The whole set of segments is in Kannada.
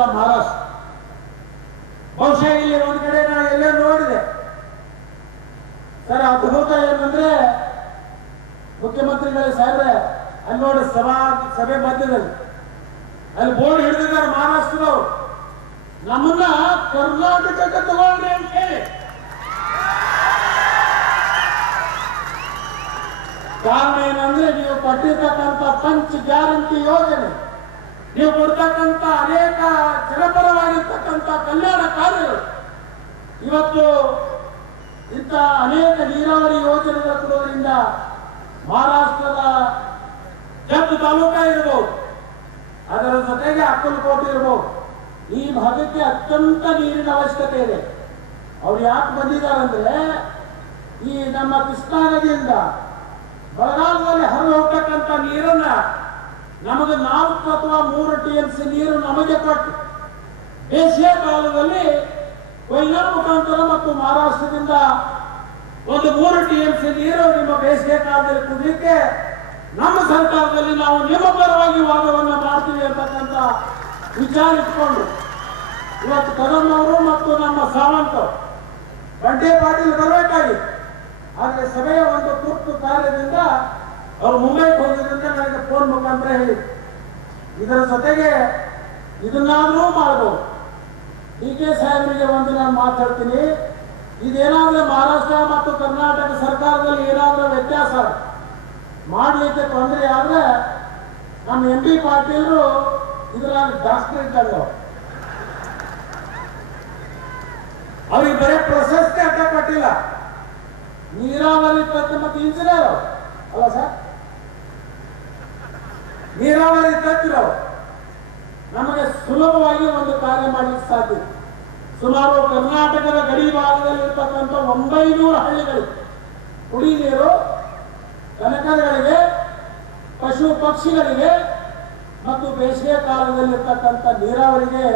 ಕೇಂದ್ರ ಮಹಾರಾಷ್ಟ್ರ. ಬಹುಶಃ ಇಲ್ಲಿ ಒಂದ್ ಕಡೆ ನಾನು ಎಲ್ಲ ನೋಡಿದೆ ಸರ್, ಅದ್ಭುತ ಏನಂದ್ರೆ ಮುಖ್ಯಮಂತ್ರಿಗಳೇ ಸಾಹೇಬ್ರೆ ಅಲ್ಲಿ ನೋಡಿ ಸಭೆ ಮಧ್ಯದಲ್ಲಿ ಅಲ್ಲಿ ಬೋರ್ಡ್ ಹಿಡಿದಿದ್ದಾರೆ ಮಹಾರಾಷ್ಟ್ರದವರು, ನಮ್ಮನ್ನ ಕರ್ನಾಟಕಕ್ಕೆ ತಗೊಳ್ಳಿ ಅಂತ ಹೇಳಿ. ಕಾರಣ ಏನಂದ್ರೆ ನೀವು ಕೊಟ್ಟಿರ್ತಕ್ಕಂಥ ಪಂಚ ಗ್ಯಾರಂಟಿ ಯೋಜನೆ, ನೀವು ಕೊಡ್ತಕ್ಕಂಥ ಅನೇಕ ಜನಪರವಾಗಿರ್ತಕ್ಕಂಥ ಕಲ್ಯಾಣ ಕಾರ್ಯಗಳು, ಇವತ್ತು ಇಂಥ ಅನೇಕ ನೀರಾವರಿ ಯೋಜನೆಗಳು ಕೊಡೋದ್ರಿಂದ ಮಹಾರಾಷ್ಟ್ರದ ಜತ್ ತಾಲೂಕ ಇರಬಹುದು, ಅದರ ಜೊತೆಗೆ ಅಕ್ಕಲಕೋಟೆ ಇರಬಹುದು, ಈ ಭಾಗಕ್ಕೆ ಅತ್ಯಂತ ನೀರಿನ ಅವಶ್ಯಕತೆ ಇದೆ. ಅವ್ರು ಯಾಕೆ ಬಂದಿದ್ದಾರೆ ಅಂದ್ರೆ ಈ ನಮ್ಮ ಕೃಷ್ಣಾ ನದಿಯಿಂದ ಬರಗಾಲದಲ್ಲಿ ಹರಿದು ಹೋಗ್ತಕ್ಕಂಥ ನೀರನ್ನ ನಮಗೆ 4 ಅಥವಾ 3 TMC ನೀರು ನಮಗೆ ಕೊಟ್ಟು ಬೇಸಿಗೆ ಕಾಲದಲ್ಲಿ ಕೊಯ್ನಾ ಮುಖಾಂತರ ಮತ್ತು ಮಹಾರಾಷ್ಟ್ರದಿಂದ ಒಂದು 3 TMC ನೀರು ನಿಮ್ಮ ಬೇಸಿಗೆ ಕಾಲದಲ್ಲಿ ಕುಡಿಯಲಿಕ್ಕೆ ನಮ್ಮ ಸರ್ಕಾರದಲ್ಲಿ ನಾವು ನಿಮ್ಮ ಪರವಾಗಿ ವಾದವನ್ನು ಮಾಡ್ತೀವಿ ಅಂತಕ್ಕಂಥ ವಿಚಾರ ಇಟ್ಕೊಂಡು ಇವತ್ತು ಕದಂ ಅವರು ಮತ್ತು ನಮ್ಮ ಸಾವಂತ್ ಬಂಡೆ ಪಾಟೀಲ್ ಬರಬೇಕಾಗಿತ್ತು. ಆದರೆ ಸಭೆಯ ಒಂದು ತುರ್ತು ಕಾರ್ಯದಿಂದ ಅವರು ಮುಂಬೈಗೆ ಹೋಗಿದ್ರಿಂದ ನನಗೆ ಫೋನ್ ಮುಖಾಂತರ ಹೇಳಿ, ಇದರ ಜೊತೆಗೆ ಇದನ್ನಾದರೂ ಮಾಡಬಹುದು. ಡಿ.ಕೆ. ಸಾಹೇಬರಿಗೆ ಒಂದು ನಾನು ಮಾತಾಡ್ತೀನಿ, ಇದೇನಾದ್ರೆ ಮಹಾರಾಷ್ಟ್ರ ಮತ್ತು ಕರ್ನಾಟಕ ಸರ್ಕಾರದಲ್ಲಿ ಏನಾದ್ರೂ ವ್ಯತ್ಯಾಸ ಮಾಡಲಿಕ್ಕೆ ತೊಂದರೆ ಆದ್ರೆ ನಮ್ಮ MP ಪಾಟೀಲರು ಇದರಲ್ಲಿ ಡಾಕ್ಟರ್ ಇದ್ದಾಗ ಅವ್ರಿಗೆ ಬರೀ ಪ್ರಶಸ್ತಿ ಅಡ್ಡ ಕೊಟ್ಟಿಲ್ಲ, ನೀರಾವರಿ ತಜ್ಞ ಮತ್ತು ಇಂಜಿನಿಯರ್ ಅಲ್ಲ ಸರ್, ನೀರಾವರಿ ತಜ್ಞರು ನಮಗೆ ಸುಲಭವಾಗಿ ಒಂದು ಕಾರ್ಯ ಮಾಡಲಿಕ್ಕೆ ಸಾಧ್ಯ. ಸುಮಾರು ಕರ್ನಾಟಕದ ಗಡಿ ಭಾಗದಲ್ಲಿ ಇರ್ತಕ್ಕಂಥ 900 ಹಳ್ಳಿಗಳು ಕುಡಿ ನೀರು, ದನಕರುಗಳಿಗೆ, ಪಶು ಪಕ್ಷಿಗಳಿಗೆ ಮತ್ತು ಬೇಸಿಗೆ ಕಾಲದಲ್ಲಿರ್ತಕ್ಕಂಥ ನೀರಾವರಿಗೆ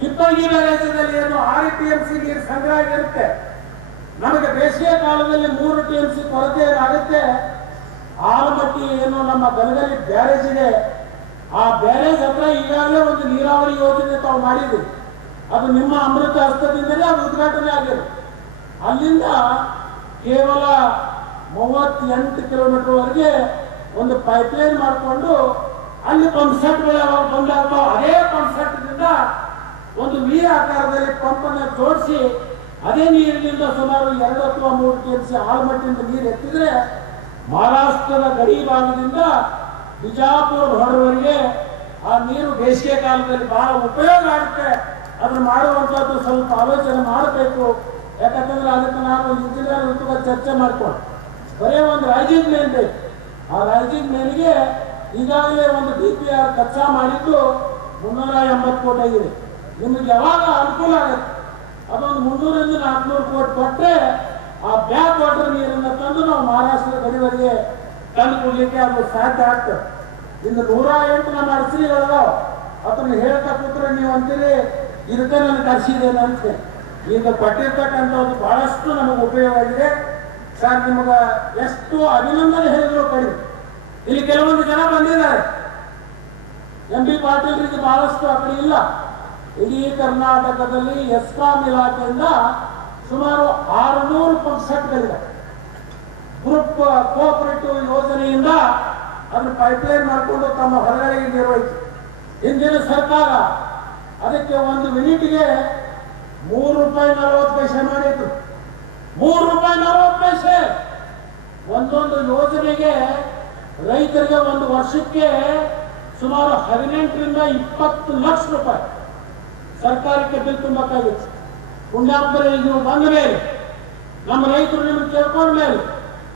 ಹಿಪ್ಪರಗಿ ಪ್ರದೇಶದಲ್ಲಿ ಏನು 6 TMC ನೀರು ಸಂಗ್ರಹ ಆಗಿರುತ್ತೆ, ನಮಗೆ ಬೇಸಿಗೆ ಕಾಲದಲ್ಲಿ 3 TMC ಕೊರತೆ ಆಗುತ್ತೆ. ಆಲಮಟ್ಟಿ ಏನು ನಮ್ಮ ಗಲಗಲಿ ಬ್ಯಾರೇಜ್ ಇದೆ, ಆ ಬ್ಯಾರೇಜ್ ಹತ್ರ ಈಗಾಗಲೇ ಒಂದು ನೀರಾವರಿ ಯೋಜನೆ ತಾವು ಮಾಡಿದ್ವಿ, ಅದು ನಿಮ್ಮ ಅಮೃತ ಹಸ್ತದಿಂದಲೇ ಅದು ಉದ್ಘಾಟನೆ ಆಗಿದೆ. ಅಲ್ಲಿಂದ ಕೇವಲ 38 ಕಿಲೋಮೀಟರ್ವರೆಗೆ ಒಂದು ಪೈಪ್ಲೈನ್ ಮಾಡಿಕೊಂಡು ಅಲ್ಲಿ ಪಂಪ್ ಸೆಟ್ಗಳು ಯಾವಾಗ ಬಂದಾಗ್ತಾವ ಅದೇ ಪಂಪ್ ಸೆಟ್ನಿಂದ ಒಂದು ವಿ ಆಕಾರದಲ್ಲಿ ಪಂಪ್ ಅನ್ನು ಜೋಡಿಸಿ ಅದೇ ನೀರಿನಿಂದ ಸುಮಾರು 2 ಅಥವಾ 3 TMC ಆಲಮಟ್ಟಿಯಿಂದ ನೀರು ಎತ್ತಿದ್ರೆ ಮಹಾರಾಷ್ಟ್ರದ ಗಡಿ ಭಾಗದಿಂದ ಬಿಜಾಪುರ ಹೊರವರೆಗೆ ಆ ನೀರು ಬೇಸಿಗೆ ಕಾಲದಲ್ಲಿ ಬಹಳ ಉಪಯೋಗ ಆಗುತ್ತೆ. ಅದನ್ನು ಮಾಡುವಂಥದ್ದು ಸ್ವಲ್ಪ ಆಲೋಚನೆ ಮಾಡಬೇಕು. ಯಾಕಂತಂದ್ರೆ ಅದಕ್ಕೆ ನಾನು ಇಂಜಿನಿಯರ್ ಜೊತೆ ಚರ್ಚೆ ಮಾಡ್ಕೊಂಡು ಬರೀ ಒಂದು ರೈಜಿಂಗ್ ಮೇನ್ ಬೇಕು. ಆ ರೈಜಿಂಗ್ ಮೇನ್ಗೆ ಈಗಾಗಲೇ ಒಂದು DPR ಕಚ್ಚಾ ಮಾಡಿದ್ದು 380 ಕೋಟಿ ಆಗಿದೆ. ನಿಮಗೆ ಯಾವಾಗ ಅನುಕೂಲ ಆಗುತ್ತೆ ಅದೊಂದು 300 ರಿಂದ 400 ಕೋಟಿ ಕೊಟ್ಟರೆ ಆ ಬ್ಯಾಕ್ ವಾಟರ್ ನೀರನ್ನು ತಂದು ನಾವು ಮಹಾರಾಷ್ಟ್ರದ ಗಡಿವರೆಗೆ ತಂದು ಕೊಡ್ಲಿಕ್ಕೆ ಅದು ಸಾಧ್ಯ ಆಗ್ತದೆ. ಇನ್ನು 108 ನಮ್ಮ ಅರಸರಿಗಳದಾವ, ಅದನ್ನು ಹೇಳ್ತಾ ಕೂತ್ರೆ ನೀವು ಅಂತೀರಿ ಇದಕ್ಕೆ ನಾನು ಕರ್ಸಿದ್ದೇನೆ ಅಂತ. ಈಗ ಕೊಟ್ಟಿರ್ತಕ್ಕಂಥದ್ದು ಬಹಳಷ್ಟು ನಮಗೆ ಉಪಯೋಗ ಆಗಿದೆ ಸರ್. ನಿಮಗೆ ಎಷ್ಟು ಅಭಿನಂದನೆ ಹೇಳಿದ್ರು ಕಡಿಮೆ. ಇಲ್ಲಿ ಕೆಲವೊಂದು ಜನ ಬಂದಿದ್ದಾರೆ, MP ಪಾಟೀಲ್ರಿಗೆ ಬಹಳಷ್ಟು ಆ ಕಡೆ ಇಲ್ಲ. ಇಡೀ ಕರ್ನಾಟಕದಲ್ಲಿ ಎಸ್ಕಾಂ ಇಲಾಖೆಯಿಂದ ಸುಮಾರು 600 ಪಂಪ್ ಸೆಟ್ಗಳಿವೆ. ಗ್ರೂಪ್ ಕೋಆಪರೇಟಿವ್ ಯೋಜನೆಯಿಂದ ಅದನ್ನು ಪೈಪ್ಲೈನ್ ಮಾಡಿಕೊಂಡು ತಮ್ಮ ಹೊರಗಡೆಗೆ ನಿರ್ವಹಿಸಿ ಹಿಂದಿನ ಸರ್ಕಾರ ಅದಕ್ಕೆ ಒಂದು ಮಿನಿಟ್ಗೆ ₹3.40 ಮಾಡಿದ್ರು. ₹3.40. ಒಂದೊಂದು ಯೋಜನೆಗೆ ರೈತರಿಗೆ ಒಂದು ವರ್ಷಕ್ಕೆ ಸುಮಾರು 18 ರಿಂದ 20 ಲಕ್ಷ ರೂಪಾಯಿ ಸರ್ಕಾರಕ್ಕೆ ಬಿಲ್ ತುಂಬಕ್ಕಾಗಿತ್ತು. ಪುಣ್ಯಾತ್ಮರೇ ನೀವು ಬಂದ ಮೇಲೆ ನಮ್ಮ ರೈತರು ನಿಮಗೆ ಕೇಳ್ಕೊಂಡ ಮೇಲೆ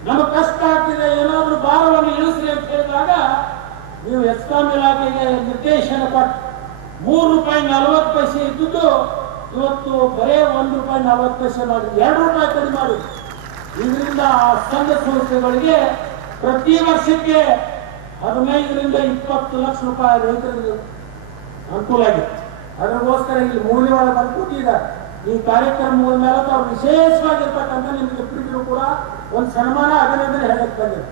ನಮಗೆ ಕಷ್ಟ ಆಗ್ತಿದೆ, ಏನಾದರೂ ಭಾರವನ್ನು ಇಳಿಸ್ರಿ ಅಂತ ಹೇಳಿದಾಗ ನೀವು ಎಸ್ಕಾಂ ಇಲಾಖೆಗೆ ನಿರ್ದೇಶನ ಕೊಟ್ಟು ₹3.40 ಇದ್ದುದು ಇವತ್ತು ಬರೇ ₹1.40 ಮಾಡಿ ₹2 ಕಡಿಮೆ ಮಾಡಿ. ಇದರಿಂದ ಆ ಸಂಘ ಸಂಸ್ಥೆಗಳಿಗೆ ಪ್ರತಿ ವರ್ಷಕ್ಕೆ 15 ರಿಂದ 20 ಲಕ್ಷ ರೂಪಾಯಿ ರೈತರಿಗೆ ಅನುಕೂಲ ಆಗಿದೆ. ಅದಕ್ಕೋಸ್ಕರ ಇಲ್ಲಿ ಮೂಲ್ಯವಾದ ಬಂದು ಕೂತಿದ್ದಾರೆ. ಈ ಕಾರ್ಯಕ್ರಮದ ಮೇಲೆ ತಾವು ವಿಶೇಷವಾಗಿರ್ತಕ್ಕಂಥ ನಿಮಗೆ ಕೂಡ ಒಂದು ಸನ್ಮಾನ ಅಭಿನಂದನೆ ಹೇಳಕ್ಕೆ ಬಂದಿದೆ.